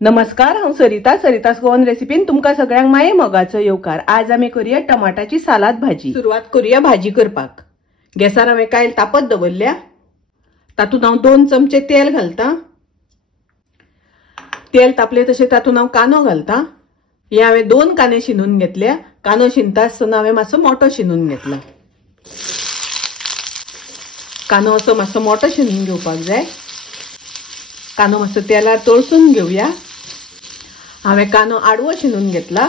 नमस्कार, हांव सरितास गोवन रेसिपीन तुमकां सगळ्यांक माये मोगाचो येवकार। आज आमी करूया टमाटाची सालाद भाजी। सुरवात करूया भाजी करपाक। गॅसार हांवें कायल तापत दवरल्या। तातूंत हांव 2 चमचे तेल घालता। तेल तापले तशें तातूंत हांव कांदो घालता। हे हांवें 2 कांदे शिनून घेतल्या। कांदो शिनता आसतना हांवें मातसो मोठो शिनून घेतला। कांदो असो मातसो मोठो शिनून घेवपाक जाय। कांदो मातसो तेलार तळसून घेवया। हांवें कांदो आडवो शिनून घेतला।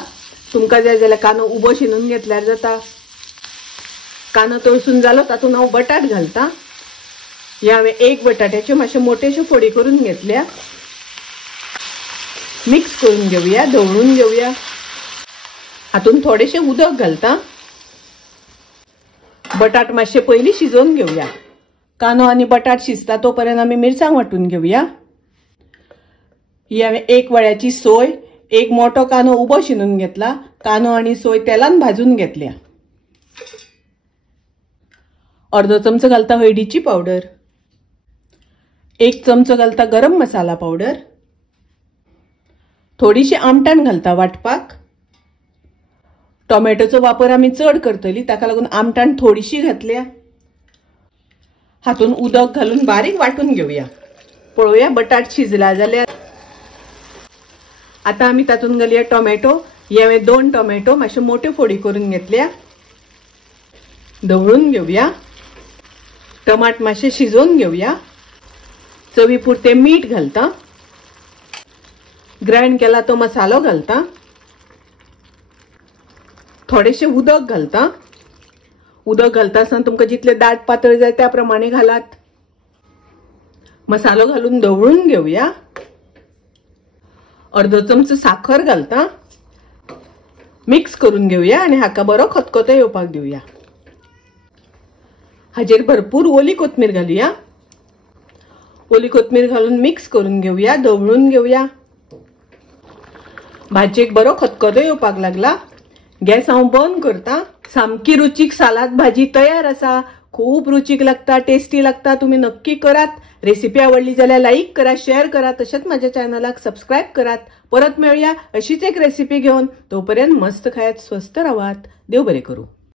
तुमकां जाय जाल्यार कांदो उबो शिनून घेतल्यार जाता। कांदो तळसून जालो तातूंत हांव बटाट घालता। हे हांवें 1 बटाट्याच्यो मातशे मोठ्याच्यो फोडी करून घेतल्या। मिक्स करून घेवया, ढवळून घेवया। हातूंत थोडेशे उदक घालता। बटाट मातशे पयलीं शिजोवन घेवया। कांदो आनी बटाट शिजता तोपर्यंत आमी मिरसांग वांटून घेवया। ही हांवें 1 वळ्याची सोय, 1 मोठो कांदो उबो शिनून घेतला। कांदो आनी सोय तेलान भाजून घेतल्या। अर्धो चमचो घालता हळदीची पावडर। 1 चमचो घालता गरम मसाला पावडर। थोडीशी आमटाण घालता वाटपाक। टोमॅटोचो वापर आमी चड करतली, ताका लागून आमटाण थोडीशी घातल्या। हातून उदक घालून बारीक वाटून घेवया। पळोवया बटाट शिजला जाल्यार। आता आमी तातून घालया टोमॅटो। हे हांवें 2 टोमॅटो मातशे मोठ्यो फोडी करून घेतल्या। ढवळून घेवया। टमाट मातशे शिजोवन घेवया। चवी पुरते मीठ घालता। ग्राइंड केला तो मसालो घालता। थोडेशे उदक घालता। उदक घालता आसतना तुमकां जितले दाट पातळ जाय त्या प्रमाणे घालात। मसालो घालून ढवळून घेवया। अर्धो चमचो साखर घालता। मिक्स करून घेवया आणि हाका बरो खतखतो येवपाक दिवया। हाजेर भरपूर ओली कोथमीर घालूया। ओली कोथमीर घालून मिक्स करून घेवया, ढवळून घेवया। भाजयेक बरो खतखतो येवपाक लागला। गॅस हांव बंद करता। सामकी रुचीक सालाद भाजी तयार आसा। खूप रुचीक लागता, टेस्टी लागता। तुम्ही नक्की करात। रेसिपी आवडली जाल्यार लाईक करा, शेअर करा। तशेंच माझ्या चॅनलाक सबस्क्राइब करात। परत मेळूया अशीच एक रेसिपी घेऊन। तोपर्यंत मस्त खायात, स्वस्त राहात। देव बरे करू।